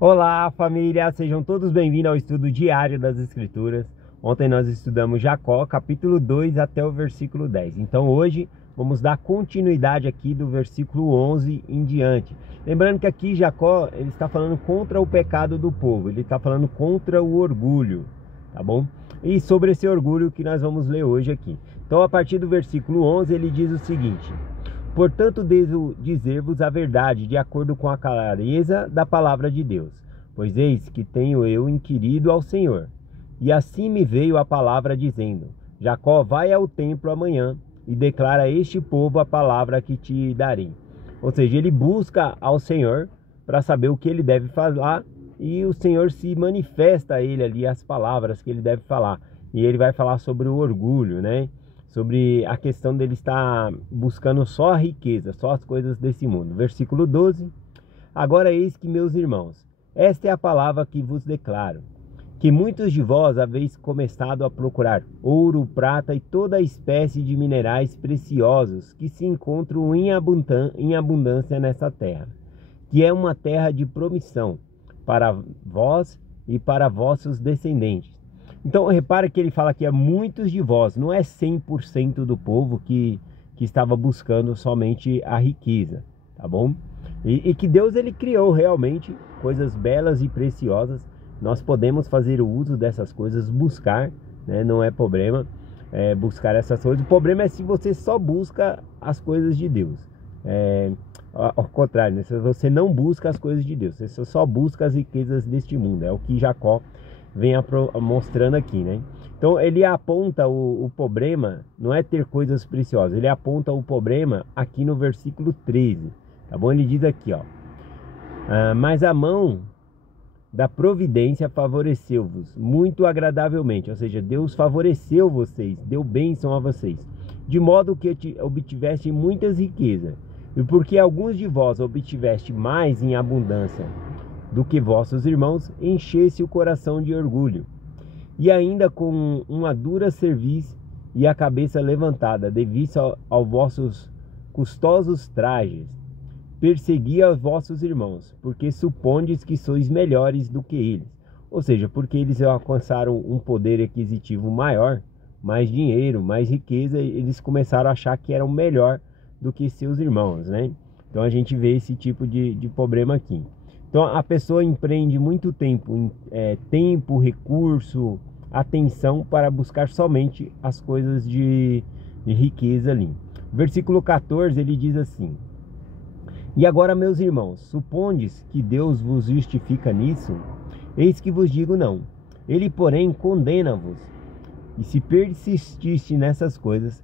Olá, família! Sejam todos bem-vindos ao estudo diário das Escrituras. Ontem nós estudamos Jacó, capítulo 2 até o versículo 10. Então hoje vamos dar continuidade aqui do versículo 11 em diante. Lembrando que aqui Jacó ele está falando contra o pecado do povo, ele está falando contra o orgulho, tá bom? E sobre esse orgulho que nós vamos ler hoje aqui. Então a partir do versículo 11 ele diz o seguinte: portanto, devo dizer-vos a verdade, de acordo com a clareza da palavra de Deus. Pois eis que tenho eu inquirido ao Senhor. E assim me veio a palavra dizendo: Jacó, vai ao templo amanhã e declara a este povo a palavra que te darei. Ou seja, ele busca ao Senhor para saber o que ele deve falar, e o Senhor se manifesta a ele ali as palavras que ele deve falar. E ele vai falar sobre o orgulho, né? Sobre a questão dele estar buscando só a riqueza, só as coisas desse mundo. Versículo 12. Agora eis que, meus irmãos, esta é a palavra que vos declaro, que muitos de vós haveis começado a procurar ouro, prata e toda a espécie de minerais preciosos que se encontram em abundância nessa terra, que é uma terra de promissão para vós e para vossos descendentes. Então repara que ele fala que é muitos de vós, não é 100% do povo que estava buscando somente a riqueza, tá bom? E que Deus ele criou realmente coisas belas e preciosas. Nós podemos fazer o uso dessas coisas, buscar, né? Não é problema buscar essas coisas. O problema é se você só busca as coisas de Deus. Ao contrário, né? Se você não busca as coisas de Deus, você só busca as riquezas deste mundo. É o que Jacó vem mostrando aqui, né? Então ele aponta o problema, não é ter coisas preciosas, ele aponta o problema aqui no versículo 13, tá bom? Ele diz aqui, ó: mas a mão da providência favoreceu-vos muito agradavelmente, ou seja, Deus favoreceu vocês, deu bênção a vocês, de modo que obtiveste muitas riquezas, e porque alguns de vós obtiveste mais em abundância do que vossos irmãos, enchesse o coração de orgulho, e ainda com uma dura cerviz e a cabeça levantada, devido aos vossos custosos trajes, persegui aos vossos irmãos, porque supondes que sois melhores do que eles. Ou seja, porque eles alcançaram um poder aquisitivo maior, mais dinheiro, mais riqueza, eles começaram a achar que eram melhor do que seus irmãos, né? Então a gente vê esse tipo de problema aqui. Então a pessoa empreende muito tempo, recurso, atenção para buscar somente as coisas de riqueza ali. Versículo 14 ele diz assim: e agora, meus irmãos, supondes que Deus vos justifica nisso? Eis que vos digo não. Ele, porém, condena-vos. E se persististe nessas coisas,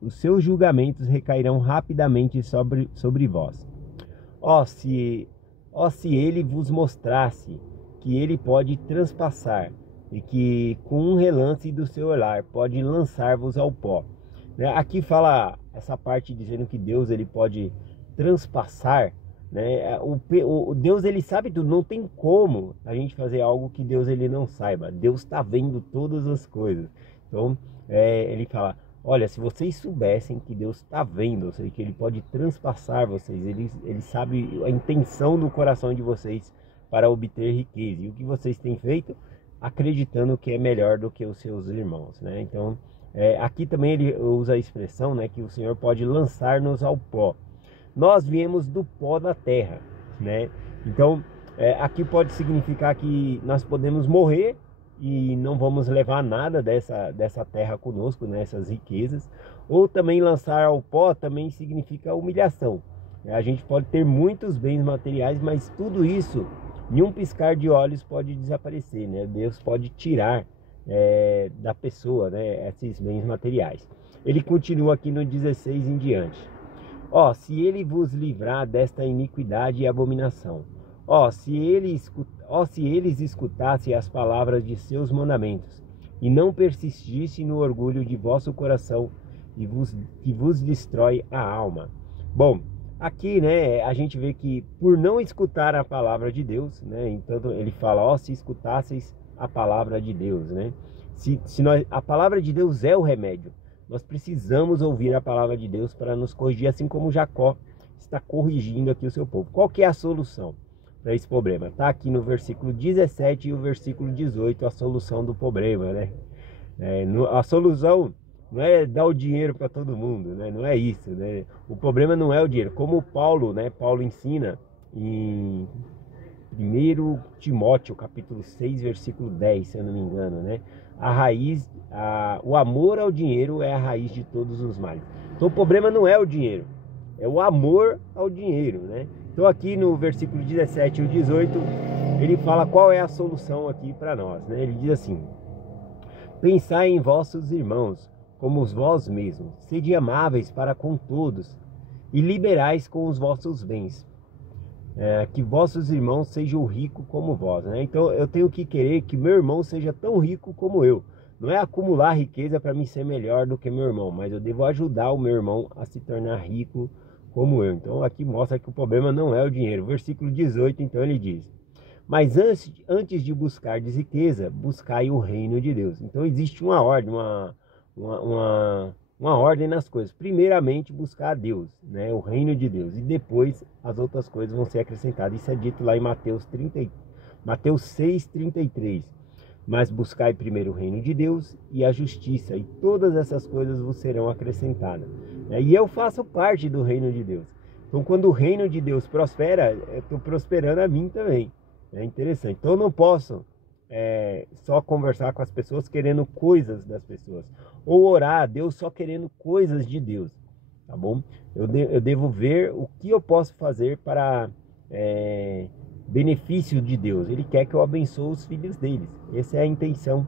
os seus julgamentos recairão rapidamente sobre vós. Se ele vos mostrasse que ele pode transpassar, e que com um relance do seu olhar pode lançar-vos ao pó. Aqui fala essa parte dizendo que Deus ele pode transpassar, né? O Deus ele sabe tudo, não tem como a gente fazer algo que Deus ele não saiba. Deus está vendo todas as coisas. Então ele fala: olha, se vocês soubessem que Deus está vendo, ou seja, que ele pode transpassar vocês, ele sabe a intenção do coração de vocês para obter riqueza, e o que vocês têm feito acreditando que é melhor do que os seus irmãos, né? Então aqui também ele usa a expressão, né, que o Senhor pode lançar-nos ao pó. Nós viemos do pó da terra, né? Então aqui pode significar que nós podemos morrer e não vamos levar nada dessa terra conosco, né? Essas riquezas. Ou também lançar ao pó também significa humilhação. A gente pode ter muitos bens materiais, mas tudo isso, em um piscar de olhos, pode desaparecer, né? Deus pode tirar da pessoa, né, esses bens materiais. Ele continua aqui no 16 em diante: se ele vos livrar desta iniquidade e abominação, se eles escutassem as palavras de seus mandamentos, e não persistissem no orgulho de vosso coração, que vos destrói a alma. Bom, aqui, né, a gente vê que por não escutar a palavra de Deus, né, então ele fala: se escutasseis a palavra de Deus, né? A palavra de Deus é o remédio. Nós precisamos ouvir a palavra de Deus para nos corrigir, assim como Jacó está corrigindo aqui o seu povo. Qual que é a solução? para esse problema. Está aqui no versículo 17 e o versículo 18 a solução do problema, né? A solução não é dar o dinheiro para todo mundo, né? Não é isso, né? O problema não é o dinheiro. Como Paulo, né? Paulo ensina em 1 Timóteo, capítulo 6, versículo 10, se eu não me engano, né? O amor ao dinheiro é a raiz de todos os males. Então o problema não é o dinheiro, é o amor ao dinheiro, né? Então aqui no versículo 17 e o 18, ele fala qual é a solução aqui para nós, né? Ele diz assim: pensai em vossos irmãos como os vós mesmos, sede amáveis para com todos e liberais com os vossos bens, que vossos irmãos sejam ricos como vós, né? Então eu tenho que querer que meu irmão seja tão rico como eu. Não é acumular riqueza para mim ser melhor do que meu irmão, mas eu devo ajudar o meu irmão a se tornar rico como eu. Então aqui mostra que o problema não é o dinheiro. Versículo 18, então ele diz: mas antes de buscar riqueza, buscai o reino de Deus. Então existe uma ordem, uma ordem nas coisas. Primeiramente buscar a Deus, né? O reino de Deus, e depois as outras coisas vão ser acrescentadas. Isso é dito lá em Mateus 6:33. Mas buscai primeiro o reino de Deus e a justiça, e todas essas coisas vos serão acrescentadas. E eu faço parte do reino de Deus. Então quando o reino de Deus prospera, eu estou prosperando a mim também. É interessante. Então eu não posso só conversar com as pessoas querendo coisas das pessoas, ou orar a Deus só querendo coisas de Deus, tá bom? Eu devo ver o que eu posso fazer para benefício de Deus. Ele quer que eu abençoe os filhos deles. Essa é a intenção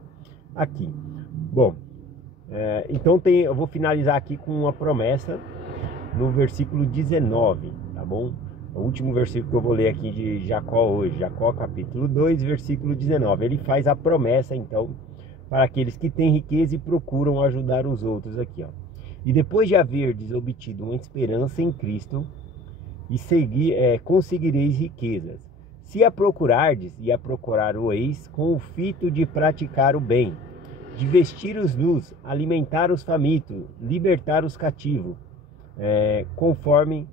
aqui. Bom, então eu vou finalizar aqui com uma promessa no versículo 19, tá bom? O último versículo que eu vou ler aqui de Jacó hoje, Jacó capítulo 2, versículo 19. Ele faz a promessa, então, para aqueles que têm riqueza e procuram ajudar os outros aqui, ó. E depois de haverdes obtido uma esperança em Cristo, conseguireis riquezas, se a procurardes, e a procurar-o-eis, com o fito de praticar o bem, de vestir os nus, alimentar os famintos, libertar os cativos, conforme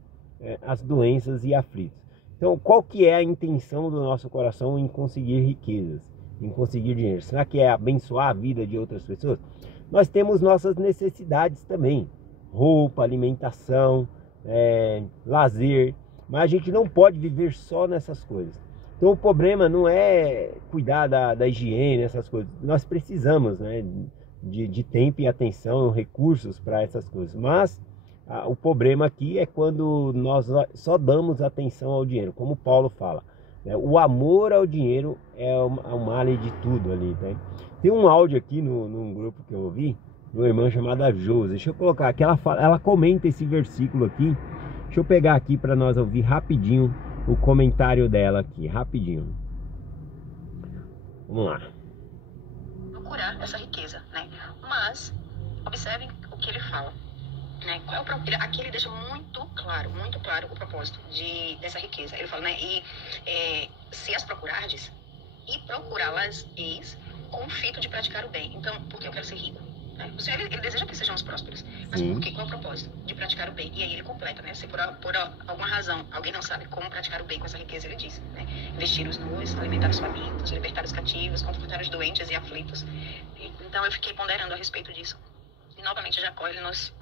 as doenças e aflitos. Então, qual que é a intenção do nosso coração em conseguir riquezas, em conseguir dinheiro? Será que é abençoar a vida de outras pessoas? Nós temos nossas necessidades também: roupa, alimentação, lazer, mas a gente não pode viver só nessas coisas. Então o problema não é cuidar da higiene, essas coisas. Nós precisamos, né, de tempo e atenção, recursos para essas coisas, mas o problema aqui é quando nós só damos atenção ao dinheiro, como Paulo fala, né? O amor ao dinheiro é o mal de tudo ali, tá? Tem um áudio aqui num grupo que eu ouvi, de uma irmã chamada Josi. Deixa eu colocar aqui, ela comenta esse versículo aqui. Deixa eu pegar aqui para nós ouvir rapidinho o comentário dela aqui, rapidinho. Vamos lá. Procurar essa riqueza, né? Mas observem o que ele fala. Qual é aqui ele deixa muito claro o propósito dessa riqueza. Ele fala, né? Se as procurardes, e procurá-las eis com o fito de praticar o bem. Então, porque eu quero ser rico, né? O Senhor, ele deseja que sejamos prósperos, mas por quê? Qual é o propósito? De praticar o bem. E aí ele completa, né? Se por alguma razão alguém não sabe como praticar o bem com essa riqueza, ele diz, né? Vestir os nus, alimentar os famintos, libertar os cativos, confortar os doentes e aflitos. Então eu fiquei ponderando a respeito disso. E novamente Jacó, ele nos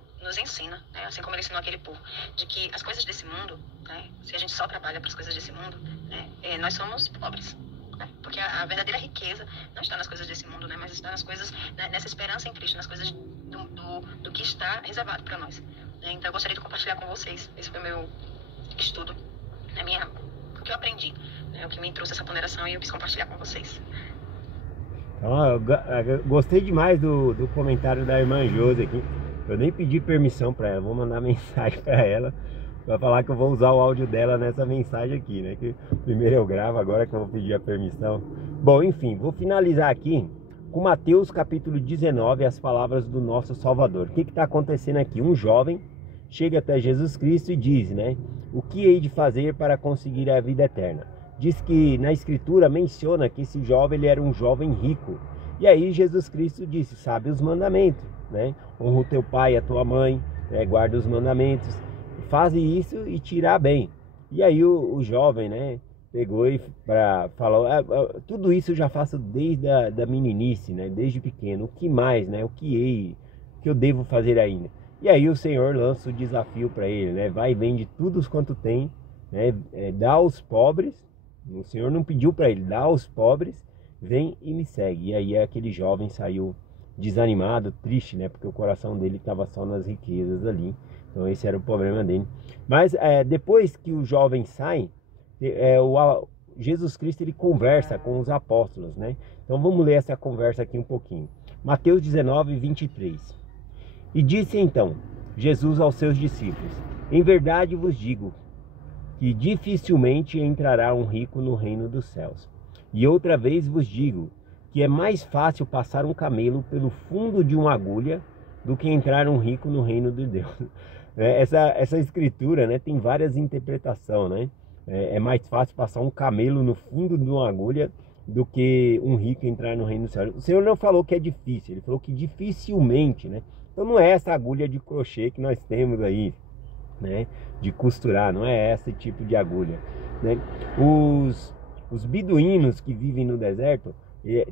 ensina, né, assim como ele ensinou aquele povo, de que as coisas desse mundo, né, se a gente só trabalha para as coisas desse mundo, né, nós somos pobres, né, porque a verdadeira riqueza não está nas coisas desse mundo, né, mas está nas coisas, né, nessa esperança em Cristo, nas coisas do que está reservado para nós. Então eu gostaria de compartilhar com vocês. Esse foi o meu estudo, o que eu aprendi, né, o que me trouxe essa ponderação, e eu quis compartilhar com vocês. Então, eu gostei demais do comentário da irmã Josi aqui. Eu nem pedi permissão para ela, vou mandar mensagem para ela para falar que eu vou usar o áudio dela nessa mensagem aqui, né? Que primeiro eu gravo, agora que eu vou pedir a permissão. Bom, enfim, vou finalizar aqui com Mateus capítulo 19, as palavras do nosso Salvador. O que está acontecendo aqui? Um jovem chega até Jesus Cristo e diz, né? O que hei de fazer para conseguir a vida eterna? Diz que na escritura menciona que esse jovem, ele era um jovem rico. E aí Jesus Cristo disse, sabe os mandamentos, né? Honra o teu pai e a tua mãe, né? Guarda os mandamentos, faz isso e te irá bem. E aí o jovem, né, pegou e falou, tudo isso eu já faço desde da meninice, né? Desde pequeno. O que mais, né? O que eu devo fazer ainda? E aí o Senhor lança o desafio para ele, né? Vai e vende tudo quanto tem, né? Dá aos pobres. O Senhor não pediu para ele, dá aos pobres, vem e me segue. E aí aquele jovem saiu desanimado, triste, né? Porque o coração dele estava só nas riquezas ali. Então esse era o problema dele. Mas depois que o jovem sai, Jesus Cristo ele conversa com os apóstolos, né? Então vamos ler essa conversa aqui um pouquinho. Mateus 19, 23. E disse então Jesus aos seus discípulos: em verdade vos digo que dificilmente entrará um rico no reino dos céus. E outra vez vos digo que é mais fácil passar um camelo pelo fundo de uma agulha do que entrar um rico no reino de Deus. Essa escritura, né, tem várias interpretações, né? É mais fácil passar um camelo no fundo de uma agulha do que um rico entrar no reino do céu. O Senhor não falou que é difícil, ele falou que dificilmente, né? Então não é essa agulha de crochê que nós temos aí, né? De costurar, não é esse tipo de agulha, né? Os beduínos que vivem no deserto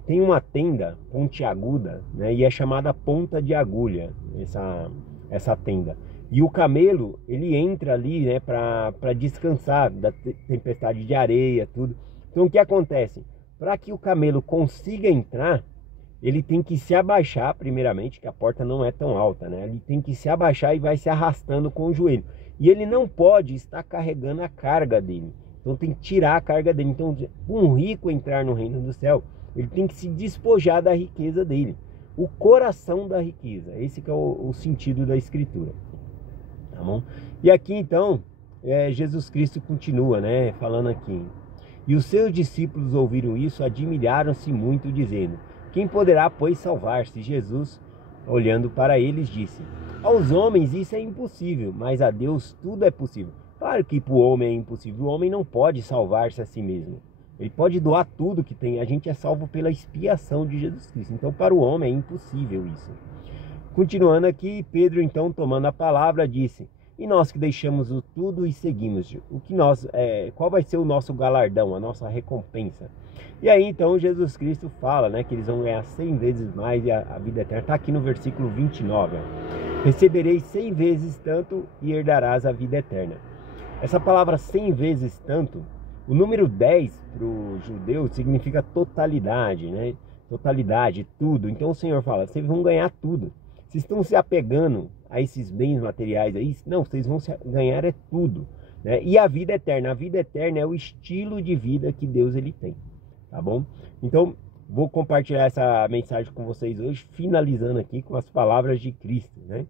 tem uma tenda pontiaguda, né? E é chamada ponta de agulha, essa tenda. E o camelo, ele entra ali, né, para descansar da tempestade de areia, tudo. Então o que acontece? Para que o camelo consiga entrar, ele tem que se abaixar primeiramente, que a porta não é tão alta, né? Ele tem que se abaixar e vai se arrastando com o joelho. E ele não pode estar carregando a carga dele. Então tem que tirar a carga dele. Então, um rico entrar no reino do céu, ele tem que se despojar da riqueza dele. O coração da riqueza. Esse que é o sentido da escritura. Tá bom? E aqui então, Jesus Cristo continua, né, falando aqui. E os seus discípulos ouviram isso, admiraram-se muito, dizendo: quem poderá, pois, salvar-se? Jesus, olhando para eles, disse: aos homens isso é impossível, mas a Deus tudo é possível. Claro que para o homem é impossível, o homem não pode salvar-se a si mesmo. Ele pode doar tudo que tem, a gente é salvo pela expiação de Jesus Cristo. Então para o homem é impossível isso. Continuando aqui, Pedro então, tomando a palavra, disse: e nós que deixamos o tudo e seguimos, qual vai ser o nosso galardão, a nossa recompensa? E aí então Jesus Cristo fala, né, que eles vão ganhar 100 vezes mais e a vida eterna. Está aqui no versículo 29. Ó. Recebereis 100 vezes tanto e herdarás a vida eterna. Essa palavra 100 vezes tanto, o número 10 para o judeu significa totalidade, né? Totalidade, tudo. Então o Senhor fala: vocês vão ganhar tudo. Vocês estão se apegando a esses bens materiais aí? Não, vocês vão ganhar é tudo, né? E a vida eterna é o estilo de vida que Deus ele tem, tá bom? Então vou compartilhar essa mensagem com vocês hoje, finalizando aqui com as palavras de Cristo, né?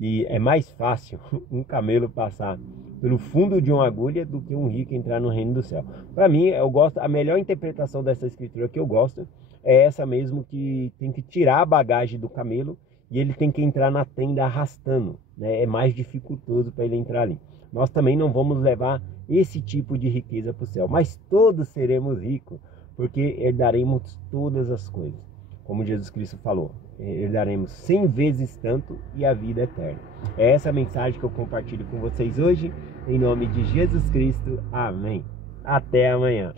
E é mais fácil um camelo passar pelo fundo de uma agulha do que um rico entrar no reino do céu. Para mim, eu gosto, a melhor interpretação dessa escritura que eu gosto é essa mesmo, que tem que tirar a bagagem do camelo e ele tem que entrar na tenda arrastando, né? É mais dificultoso para ele entrar ali. Nós também não vamos levar esse tipo de riqueza para o céu, mas todos seremos ricos, porque herdaremos todas as coisas. Como Jesus Cristo falou, herdaremos 100 vezes tanto e a vida eterna. É essa a mensagem que eu compartilho com vocês hoje, em nome de Jesus Cristo. Amém. Até amanhã.